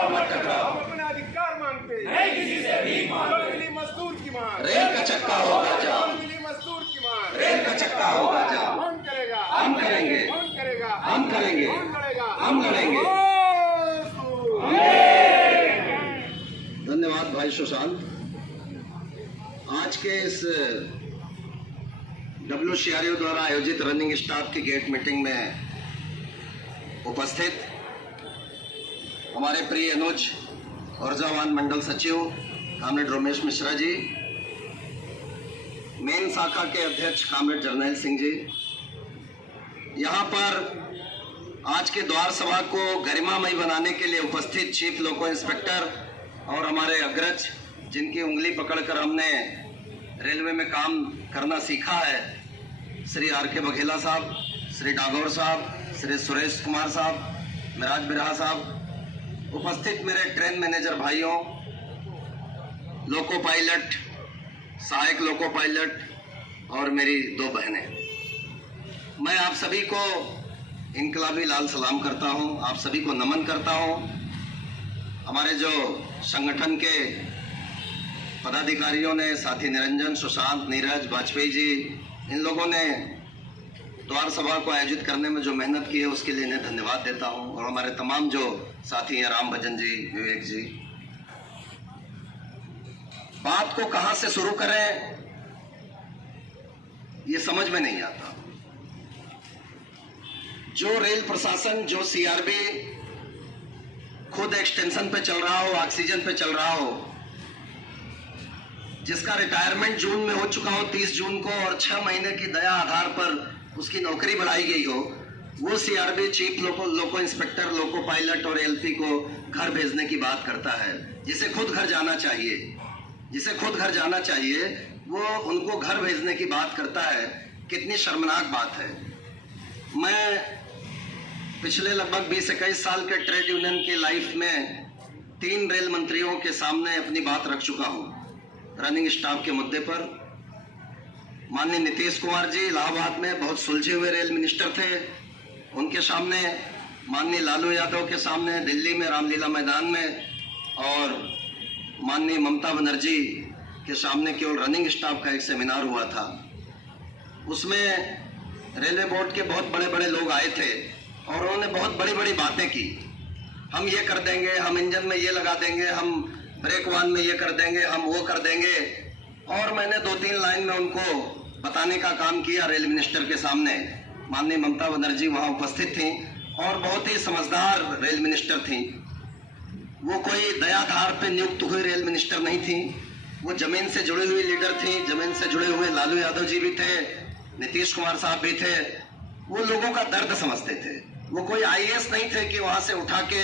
हम अपना अधिकार मांगते हैं, किसी से भीख मांगते। मिली मजदूर की मांग, रेल का चक्का होगा जा, मिली मजदूर की मांग, रेल का चक्का होगा जा। कौन करेगा? हम करेंगे, कौन करेगा? हम करेंगे, कौन लड़ेगा? हम लड़ेंगे। धन्यवाद भाई सुशांत। आज के इस WCRU द्वारा आयोजित रनिंग स्टाफ की गेट मीटिंग में उपस्थित हमारे प्रिय अनुज ऊर्जावान मंडल सचिव कामरेड रोमेश मिश्रा जी, मेन शाखा के अध्यक्ष कामरेड जर्नैल सिंह जी, यहाँ पर आज के द्वार सभा को गरिमामय बनाने के लिए उपस्थित चीफ लोको इंस्पेक्टर और हमारे अग्रज जिनकी उंगली पकड़कर हमने रेलवे में काम करना सीखा है, श्री RK बघेला साहब, श्री डागौर साहब, श्री सुरेश कुमार साहब, मिराज बिरहा साहब, उपस्थित मेरे ट्रेन मैनेजर भाइयों, लोको पायलट, सहायक लोको पायलट और मेरी 2 बहनें, मैं आप सभी को इनकलाबी लाल सलाम करता हूं, आप सभी को नमन करता हूं। हमारे जो संगठन के पदाधिकारियों ने, साथी निरंजन, सुशांत, नीरज, वाजपेयी जी, इन लोगों ने द्वार सभा को आयोजित करने में जो मेहनत की है उसके लिए इन्हें धन्यवाद देता हूं। और हमारे तमाम जो साथी हैं, राम भजन जी, विवेक जी, बात को कहां से शुरू करें ये समझ में नहीं आता। जो रेल प्रशासन, जो CRB खुद एक्सटेंशन पे चल रहा हो, ऑक्सीजन पे चल रहा हो, जिसका रिटायरमेंट जून में हो चुका हो 30 जून को, और 6 महीने की दया आधार पर उसकी नौकरी बढ़ाई गई हो, वो CRB चीफ लोको इंस्पेक्टर, लोको पायलट और LP को घर भेजने की बात करता है। जिसे खुद घर जाना चाहिए, जिसे खुद घर जाना चाहिए, वो उनको घर भेजने की बात करता है। कितनी शर्मनाक बात है। मैं पिछले लगभग 20-21 साल के ट्रेड यूनियन की लाइफ में 3 रेल मंत्रियों के सामने अपनी बात रख चुका हूं रनिंग स्टाफ के मुद्दे पर। माननीय नीतीश कुमार जी इलाहाबाद में बहुत सुलझे हुए रेल मिनिस्टर थे, उनके सामने, माननीय लालू यादव के सामने दिल्ली में रामलीला मैदान में, और माननीय ममता बनर्जी के सामने केवल रनिंग स्टाफ का एक सेमिनार हुआ था। उसमें रेलवे बोर्ड के बहुत बड़े बड़े लोग आए थे और उन्होंने बहुत बड़ी बड़ी बातें की। हम ये कर देंगे, हम इंजन में ये लगा देंगे, हम ब्रेक वान में ये कर देंगे, हम वो कर देंगे। और मैंने 2-3 लाइन में उनको बताने का काम किया रेल मिनिस्टर के सामने। माननीय ममता बनर्जी वहाँ उपस्थित थी और बहुत ही समझदार रेल मिनिस्टर थी। वो कोई दयाधार पे नियुक्त हुई रेल मिनिस्टर नहीं थी, वो जमीन से जुड़ी हुई लीडर थी। जमीन से जुड़े हुए लालू यादव जी भी थे, नीतीश कुमार साहब भी थे। वो लोगों का दर्द समझते थे। वो कोई IAS नहीं थे कि वहाँ से उठा के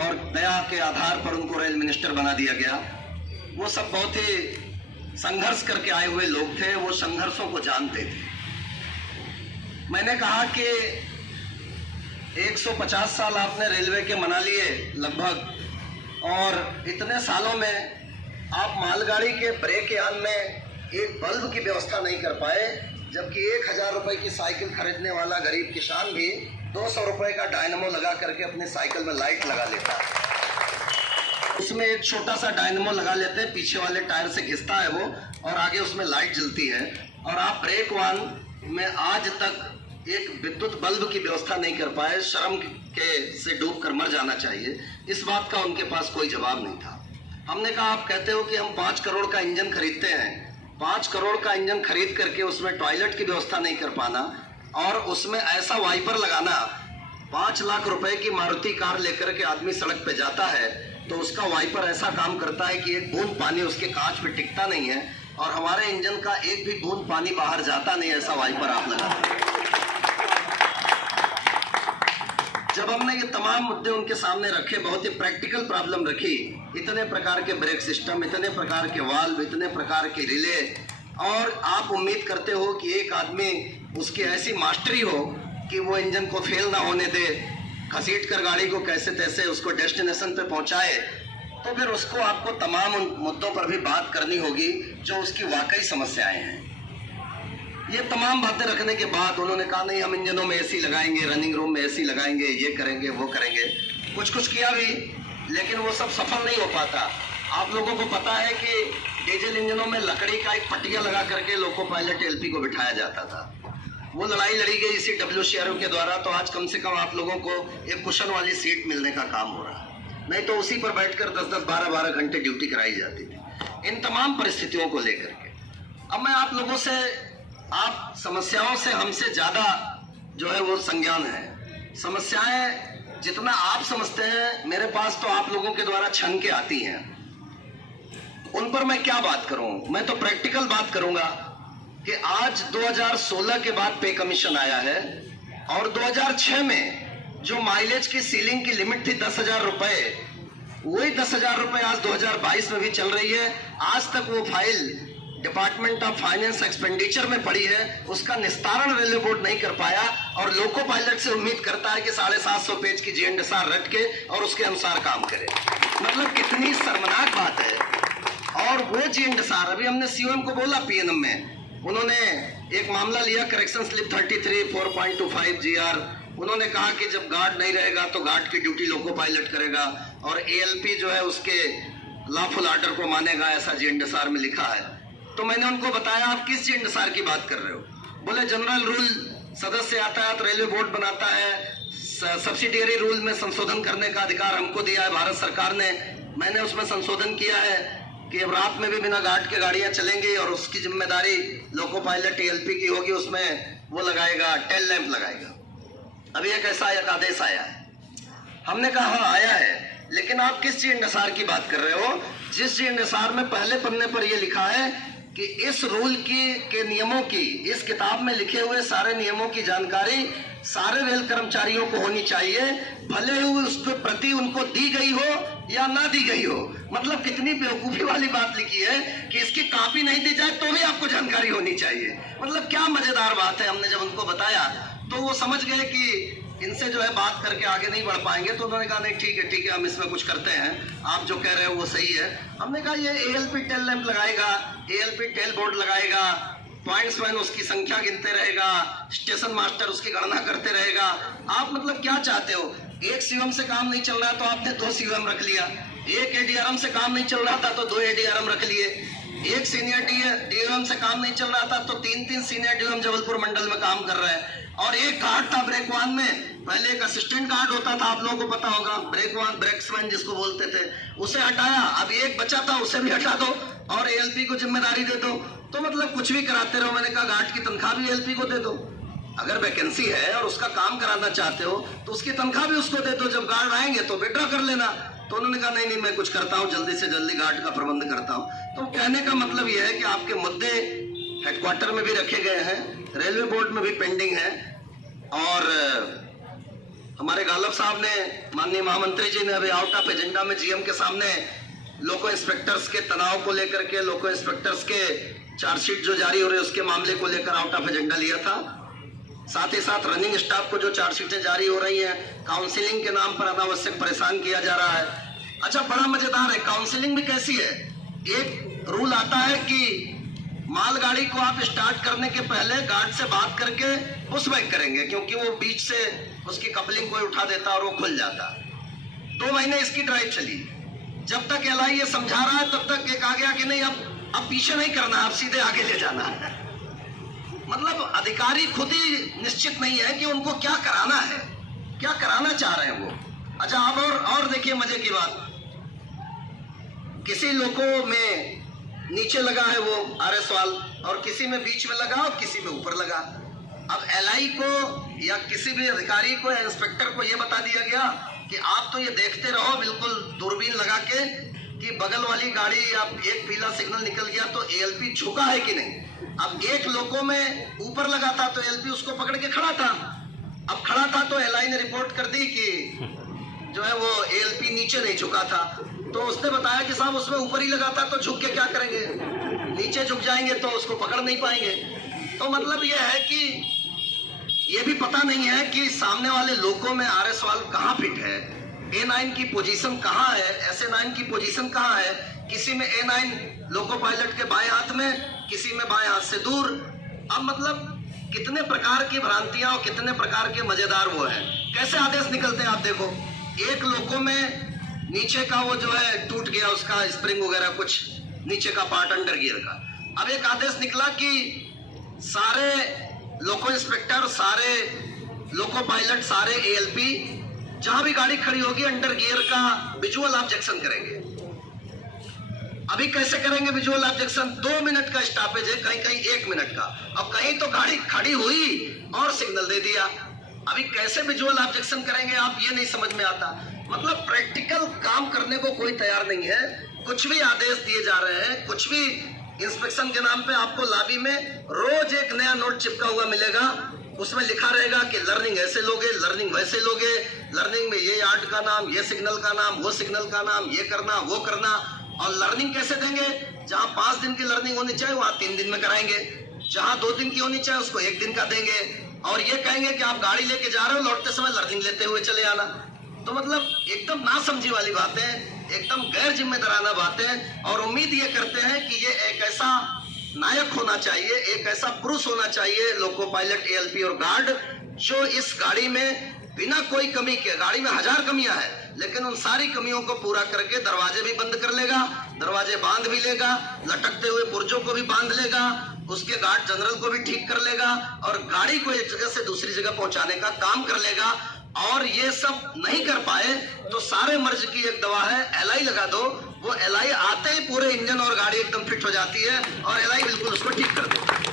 और दया के आधार पर उनको रेल मिनिस्टर बना दिया गया। वो सब बहुत ही संघर्ष करके आए हुए लोग थे, वो संघर्षों को जानते थे। मैंने कहा कि 150 साल आपने रेलवे के मना लिए लगभग, और इतने सालों में आप मालगाड़ी के ब्रेक यान में एक बल्ब की व्यवस्था नहीं कर पाए, जबकि 1000 रुपए की साइकिल खरीदने वाला गरीब किसान भी 200 रुपए का डायनमो लगा करके अपने साइकिल में लाइट लगा लेता है। उसमें एक छोटा सा डायनमो लगा लेते हैं, पीछे वाले टायर से घिसता है वो, और आगे उसमें लाइट जलती है। और आप ब्रेक वान में आज तक एक विद्युत बल्ब की व्यवस्था नहीं कर पाए। शर्म के से डूब कर मर जाना चाहिए। इस बात का उनके पास कोई जवाब नहीं था। हमने कहा, आप कहते हो कि हम 5 करोड़ का इंजन खरीदते हैं, 5 करोड़ का इंजन खरीद करके उसमें टॉयलेट की व्यवस्था नहीं कर पाना और उसमें ऐसा वाइपर लगाना। 5 लाख रुपए की मारुति कार लेकर के आदमी सड़क पे जाता है तो उसका वाइपर ऐसा काम करता है कि एक बूंद पानी उसके कांच पे टिकता नहीं है, और हमारे इंजन का एक भी बूंद पानी बाहर जाता नहीं, ऐसा वाइपर आप लगाते हैं। जब हमने ये तमाम मुद्दे उनके सामने रखे, बहुत ही प्रैक्टिकल प्रॉब्लम रखी, इतने प्रकार के ब्रेक सिस्टम, इतने प्रकार के वाल्व, इतने प्रकार के रिले, और आप उम्मीद करते हो कि एक आदमी उसकी ऐसी मास्टरी हो कि वो इंजन को फेल ना होने दे, घसीट कर गाड़ी को कैसे तैसे उसको डेस्टिनेशन पे पहुंचाए, तो फिर उसको आपको तमाम उन मुद्दों पर भी बात करनी होगी जो उसकी वाकई समस्याएं हैं। ये तमाम बातें रखने के बाद उन्होंने कहा, नहीं हम इंजनों में AC लगाएंगे, रनिंग रूम में AC लगाएंगे, ये करेंगे, वो करेंगे। कुछ किया भी, लेकिन वो सब सफल नहीं हो पाता। आप लोगों को पता है कि डीजल इंजनों में लकड़ी का एक पटिया लगा करके लोको पायलट एलपी को बिठाया जाता था। वो लड़ाई लड़ी गई इसी WCRO के द्वारा, तो आज कम से कम आप लोगों को एक कुशन वाली सीट मिलने का काम हो रहा है, नहीं तो उसी पर बैठकर 10-10, 12-12 घंटे ड्यूटी कराई जाती थी। इन तमाम परिस्थितियों को लेकर के अब मैं आप लोगों से, आप समस्याओं से हमसे ज्यादा जो है वो संज्ञान है। समस्याएं जितना आप समझते हैं मेरे पास तो आप लोगों के द्वारा छन के आती हैं। उन पर मैं क्या बात करूं? मैं तो प्रैक्टिकल बात करूंगा कि आज 2016 के बाद पे कमीशन आया है और 2006 में जो माइलेज की सीलिंग की लिमिट थी 10,000 रुपए, वही 10,000 रुपए आज 2022 में भी चल रही है। आज तक वो file department of finance expenditure में पड़ी है, उसका निस्तारण रेलवे बोर्ड नहीं कर पाया और लोको पायलट से उम्मीद करता है कि 750 पेज की GNSR रट के और उसके अनुसार काम करे। मतलब कितनी शर्मनाक बात है। और वो GNSR अभी हमने COM को बोला PNM में, उन्होंने एक मामला लिया करेक्शन स्लिप 33 4.25 GR। उन्होंने कहा कि जब गार्ड नहीं रहेगा तो गार्ड की ड्यूटी लोको पायलट करेगा और ALP जो है उसके लॉफुल ऑर्डर को मानेगा, ऐसा GNSR में लिखा है। तो मैंने उनको बताया आप किस GNSR की बात कर रहे हो? बोले जनरल रूल सदस्य यातायात रेलवे बोर्ड बनाता है, सब्सिडियरी रूल में संशोधन करने का अधिकार हमको दिया है भारत सरकार ने। मैंने उसमें संशोधन किया है कि अब रात में भी बिना गार्ड के गाड़ियां चलेंगी और उसकी जिम्मेदारी लोको पायलट ALP की होगी, उसमें वो लगाएगा, टेल लैंप लगाएगा। अभी एक ऐसा एक आदेश आया है। हमने कहा हाँ आया है, लेकिन आप किस GNSR की बात कर रहे हो? जिस GNSR में पहले पन्ने पर यह लिखा है कि इस रूल के नियमों की, इस किताब में लिखे हुए सारे नियमों की जानकारी सारे रेल कर्मचारियों को होनी चाहिए, भले ही उस पर प्रति उनको दी गई हो या ना दी गई हो। मतलब कितनी बेवकूफी वाली बात लिखी है कि इसकी कॉपी नहीं दी जाए तो भी आपको जानकारी होनी चाहिए। मतलब क्या मजेदार बात है। हमने जब उनको बताया तो वो समझ गए कि इनसे जो है बात करके आगे नहीं बढ़ पाएंगे, तो उन्होंने कहा नहीं ठीक है हम इसमें कुछ करते हैं, आप जो कह रहे हो वो सही है। हमने कहा ये ALP टेल लैंप लगाएगा, ALP टेल बोर्ड लगाएगा, पॉइंट्समैन उसकी संख्या गिनते रहेगा, स्टेशन मास्टर उसकी गणना करते रहेगा। आप मतलब क्या चाहते हो? एक COM से काम नहीं चल रहा तो आपने 2 COM रख लिया, एक ADRM से काम नहीं चल रहा था तो 2 ADRM रख लिए, एक सीनियर DOM से काम नहीं चल रहा था तो 3 सीनियर DOM जबलपुर मंडल में काम कर रहे हैं। और एक गार्ड था ब्रेक वन में, पहले एक असिस्टेंट गार्ड होता था, आप लोगों को पता होगा, ब्रेक्समैन जिसको बोलते थे, उसे हटाया, अब एक बचा था उसे भी हटा दो और ALP को जिम्मेदारी दे दो। तो मतलब कुछ भी कराते रहो। मैंने कहा गार्ड की तनख्वाह भी ALP को दे दो, अगर वैकेंसी है और उसका काम कराना चाहते हो तो उसकी तनख्वाह भी उसको दे दो, जब गार्ड आएंगे तो विड्रॉ कर लेना। तो उन्होंने कहा नहीं मैं कुछ करता हूँ, जल्दी से जल्दी गार्ड का प्रबंध करता हूँ। तो कहने का मतलब यह है कि आपके मुद्दे हेडक्वार्टर में भी रखे गए हैं, रेलवे बोर्ड में भी पेंडिंग है। और हमारे गालब साहब ने, माननीय महामंत्री जी ने अभी आउट ऑफ एजेंडा में GM के सामने लोको इंस्पेक्टर्स के तनाव को लेकर के, लोको इंस्पेक्टर्स के चार्जशीट जो जारी हो रहे उसके मामले को लेकर आउट ऑफ एजेंडा लिया था। साथ ही साथ रनिंग स्टाफ को जो चार्जशीटें जारी हो रही हैं, काउंसिलिंग के नाम पर अनावश्यक परेशान किया जा रहा है। अच्छा बड़ा मजेदार है, काउंसिलिंग भी कैसी है। एक रूल आता है कि मालगाड़ी को आप स्टार्ट करने के पहले गार्ड से बात करके पुश बैक करेंगे, क्योंकि वो बीच से उसकी कपलिंग कोई उठा देता और वो खुल जाता। 2 महीने इसकी ड्राइव चली, जब तक LI ये समझा रहा है तब तक एक आ गया कि नहीं अब पीछे नहीं करना, अब सीधे आगे ले जाना है। मतलब अधिकारी खुद ही निश्चित नहीं है कि उनको क्या कराना है, क्या कराना चाह रहे हैं वो। अच्छा अब और देखिए मजे की बात, किसी लोगों में नीचे लगा है वो RS वाल और किसी में बीच में लगा और किसी में ऊपर लगा। अब LI को या किसी भी अधिकारी को या इंस्पेक्टर को ये बता दिया गया कि आप तो ये देखते रहो बिल्कुल दूरबीन लगा के कि बगल वाली गाड़ी अब एक पीला सिग्नल निकल गया तो ALP झुका है कि नहीं। अब एक लोगों में ऊपर लगा था तो ALP उसको पकड़ के खड़ा था, अब खड़ा था तो LI ने रिपोर्ट कर दी कि जो है वो ALP नीचे नहीं झुका था। तो उसने बताया कि साहब उसमें ऊपर ही लगा था तो झुक के क्या करेंगे, नीचे झुक जाएंगे तो उसको पकड़ नहीं पाएंगे। तो मतलब यह है कि ये भी पता नहीं है कि सामने वाले लोगों में RS वाल्व कहाँ फिट है, A9 की पोजीशन कहाँ है, SA9 की पोजीशन कहाँ है। किसी में A9 लोको पायलट के बाएं हाथ में, किसी में बाएं हाथ से दूर। अब मतलब कितने प्रकार की भ्रांतियां और कितने प्रकार के मजेदार वो है। कैसे आदेश निकलते हैं आप देखो, एक लोको में नीचे का वो जो है टूट गया, उसका स्प्रिंग वगैरह कुछ नीचे का पार्ट अंडर गियर का। अब एक आदेश निकला कि सारे लोको इंस्पेक्टर, सारे लोको पायलट, सारे एएलपी जहां भी गाड़ी खड़ी होगी अंडर गियर का विजुअल ऑब्जेक्शन करेंगे। अभी कैसे करेंगे विजुअल ऑब्जेक्शन? 2 मिनट का स्टॉपेज है, कहीं कहीं 1 मिनट का, अब कहीं तो गाड़ी खड़ी हुई और सिग्नल दे दिया। अभी कैसे विजुअल ऑब्जेक्शन करेंगे आप, ये नहीं समझ में आता। मतलब प्रैक्टिकल काम करने को कोई तैयार नहीं है। कुछ भी आदेश दिए जा रहे हैं, कुछ भी इंस्पेक्शन के नाम पे आपको लॉबी में रोज एक नया नोट चिपका हुआ मिलेगा। उसमें लिखा रहेगा कि लर्निंग ऐसे लोगे, लर्निंग वैसे लोगे, लर्निंग में ये यार्ड का नाम, ये सिग्नल का नाम, वो सिग्नल का नाम, ये करना वो करना। और लर्निंग कैसे देंगे? जहां 5 दिन की लर्निंग होनी चाहिए वहां 3 दिन में कराएंगे, जहां 2 दिन की होनी चाहिए उसको 1 दिन का देंगे। और ये कहेंगे कि आप गाड़ी लेके जा रहे हो, लौटते समय लर्निंग लेते हुए चले आना। तो मतलब एकदम नासमझी वाली बातें, एकदम गैर जिम्मेदाराना बातें। और उम्मीद ये करते हैं कि ये एक ऐसा नायक होना चाहिए, एक ऐसा पुरुष होना चाहिए लोको पायलट, एएलपी और गार्ड, जो इस गाड़ी में बिना कोई कमी के, गाड़ी में 1000 कमियां हैं लेकिन उन सारी कमियों को पूरा करके दरवाजे भी बंद कर लेगा, दरवाजे बांध भी लेगा, लटकते हुए पुर्जों को भी बांध लेगा, उसके गार्ड जनरल को भी ठीक कर लेगा और गाड़ी को एक जगह से दूसरी जगह पहुंचाने का काम कर लेगा। और ये सब नहीं कर पाए तो सारे मर्ज की एक दवा है, एलआई लगा दो। वो एलआई आते ही पूरे इंजन और गाड़ी एकदम फिट हो जाती है और एलआई बिल्कुल उसको ठीक कर देता है।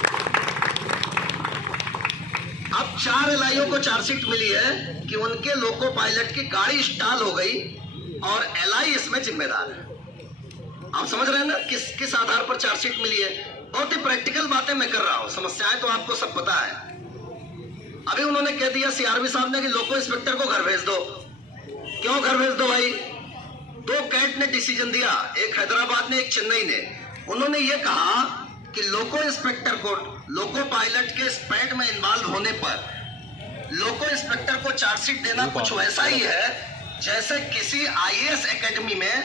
अब 4 एलआईओ को चार्जशीट मिली है कि उनके लोको पायलट की गाड़ी स्टॉल हो गई और एलआई इसमें जिम्मेदार है। आप समझ रहे हैं ना किस आधार पर चार्जशीट मिली है? बहुत ही प्रैक्टिकल बातें मैं कर रहा हूं, समस्याएं तो आपको सब पता है। अभी उन्होंने कह दिया सीआरबी साहब ने कि लोको इंस्पेक्टर को घर भेज दो। क्यों घर भेज दो भाई? 2 कैट ने डिसीजन दिया, एक हैदराबाद ने, एक चेन्नई ने। उन्होंने ये कहा कि लोको इंस्पेक्टर को, लोको पायलट के स्पैड में इन्वॉल्व होने पर लोको इंस्पेक्टर को चार्जशीट देना कुछ वैसा ही है जैसे किसी आईएएस एकेडमी में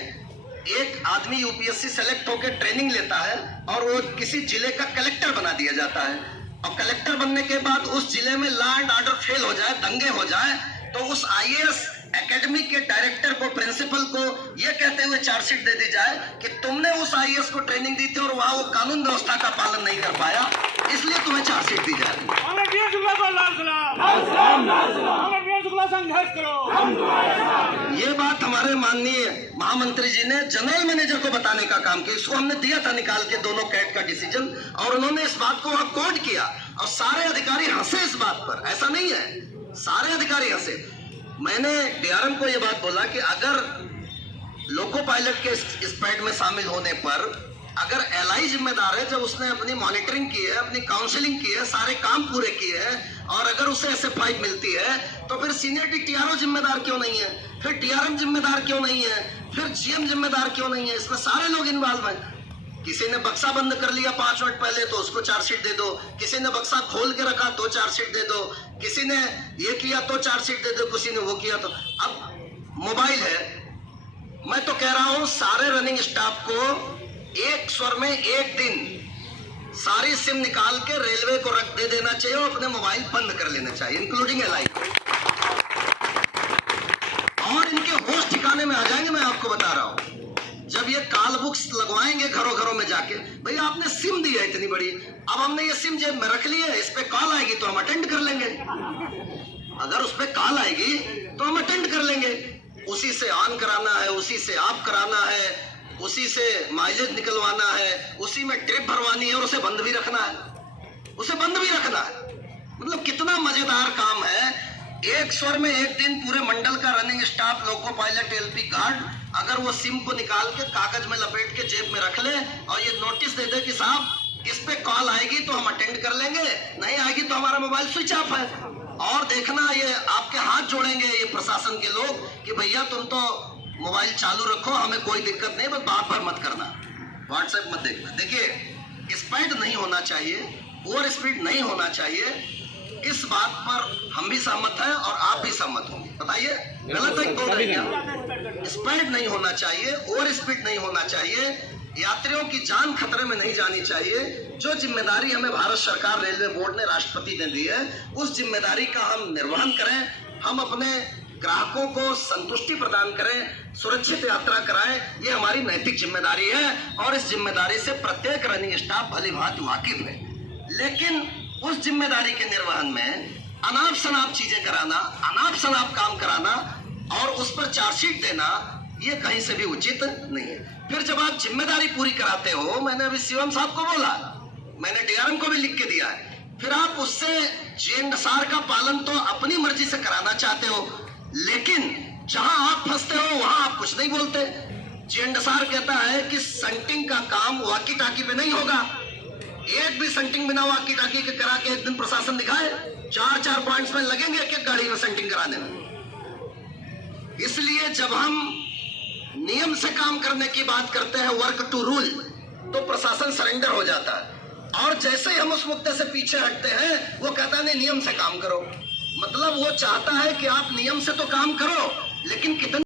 एक आदमी यूपीएससी सेलेक्ट होकर ट्रेनिंग लेता है और वो किसी जिले का कलेक्टर बना दिया जाता है। और कलेक्टर बनने के बाद उस जिले में लॉ एंड ऑर्डर फेल हो जाए, दंगे हो जाए, तो उस आईएएस एकेडमी के डायरेक्टर को, प्रिंसिपल को ये कहते हुए चार्जशीट दे दी जाए कि तुमने उस आईएएस को ट्रेनिंग दी थी और वहां वो कानून व्यवस्था का पालन नहीं कर पाया, इसलिए तुम्हें चार्जशीट दी जा रही है। ये बात हमारे माननीय महामंत्री जी ने जनरल मैनेजर को बताने का काम किया। इसको हमने दिया था निकाल के दोनों कैट का डिसीजन और उन्होंने इस बात को वहां कोट किया और सारे अधिकारी हंसे इस बात पर। ऐसा नहीं है, सारे अधिकारी हंसे। मैंने डीआरएम को यह बात बोला कि अगर लोको पायलट के स्पैड में शामिल होने पर अगर एलआई जिम्मेदार है, जब उसने अपनी मॉनिटरिंग की है, अपनी काउंसलिंग की है, सारे काम पूरे किए हैं और अगर उसे एसएफआई मिलती है तो फिर सीनियर टीआरओ जिम्मेदार क्यों नहीं है, फिर डीआरएम जिम्मेदार क्यों नहीं है, फिर जीएम जिम्मेदार क्यों नहीं है? इसमें सारे लोग इन्वॉल्व हैं। किसी ने बक्सा बंद कर लिया 5 मिनट पहले तो उसको चार्जशीट दे दो, किसी ने बक्सा खोल के रखा तो चार्जशीट दे दो, किसी ने ये किया तो चार्जशीट दे दो, किसी ने वो किया तो। अब मोबाइल है, मैं तो कह रहा हूं सारे रनिंग स्टाफ को एक स्वर में एक दिन सारी सिम निकाल के रेलवे को रख दे देना चाहिए और अपने मोबाइल बंद कर लेना चाहिए, इंक्लूडिंग एलआई को। और इनके होश ठिकाने में आ जाएंगे, मैं आपको बता रहा हूं। जब ये कॉल बुक्स लगवाएंगे घरों घरों में जाके, भैया आपने सिम दी है इतनी बड़ी, अब हमने ये सिम जेब में रख ली है, इस पे कॉल आएगी तो हम अटेंड कर लेंगे। अगर उस पे कॉल आएगी तो हम अटेंड कर लेंगे। उसी से ऑन कराना है, उसी से ऑफ कराना है, उसी से माइलेज निकलवाना है, उसी में ट्रिप भरवानी है और उसे बंद भी रखना है, उसे बंद भी रखना है। मतलब कितना मजेदार काम है। एक स्वर में एक दिन पूरे मंडल का running staff, loco pilot, LP guard अगर वो सिम को निकाल के कागज में लपेट के जेब में रख ले और ये नोटिस दे दे कि साहब इस पे कॉल आएगी तो हम अटेंड कर लेंगे, नहीं आएगी तो हमारा मोबाइल स्विच ऑफ है। और देखना ये आपके हाथ जोड़ेंगे ये प्रशासन के लोग कि भैया तुम तो मोबाइल चालू रखो, हमें कोई दिक्कत नहीं, बस बात भर मत करना, व्हाट्सएप मत देखना। देखिए स्पीड नहीं होना चाहिए, ओवर स्पीड नहीं होना चाहिए, इस बात पर हम भी सहमत हैं और आप भी सहमत होंगे। बताइए गलत है बोल रहे हैं? स्पीड नहीं होना चाहिए, ओवर स्पीड नहीं होना चाहिए, यात्रियों की जान खतरे में नहीं जानी चाहिए। जो जिम्मेदारी हमें भारत सरकार, रेलवे बोर्ड ने, राष्ट्रपति ने दी है, उस जिम्मेदारी का हम निर्वहन करें। हम अपने ग्राहकों को संतुष्टि प्रदान करें, सुरक्षित यात्रा कराएं, ये हमारी नैतिक जिम्मेदारी है और इस जिम्मेदारी से प्रत्येक रनिंग स्टाफ भली भांति वाकिफ है। लेकिन उस जिम्मेदारी के निर्वहन में अनाप शनाप चीजें कराना, अनाप शनाप काम कराना और उस पर चार्जशीट देना, ये कहीं से भी उचित नहीं है। फिर जब आप जिम्मेदारी पूरी कराते हो, मैंने अभी सीएम साहब को बोला, मैंने डीआरएम को भी लिख के दिया है, फिर आप उससे जीएनडीआर का पालन तो अपनी मर्जी से कराना चाहते हो, लेकिन जहां आप फंसते हो वहां आप कुछ नहीं बोलते। जीएनडीआर कहता है कि संटिंग का काम वाकी टाकी पे नहीं होगा। एक भी संटिंग बिना वाकी टाकी के करा के एक दिन प्रशासन दिखाए, 4-4 पॉइंट्स में लगेंगे एक एक गाड़ी में संटिंग कराने में। इसलिए जब हम नियम से काम करने की बात करते हैं, वर्क टू रूल, तो प्रशासन सरेंडर हो जाता है और जैसे ही हम उस मुद्दे से पीछे हटते हैं वो कहता है नहीं नियम से काम करो। मतलब वो चाहता है कि आप नियम से तो काम करो, लेकिन कितने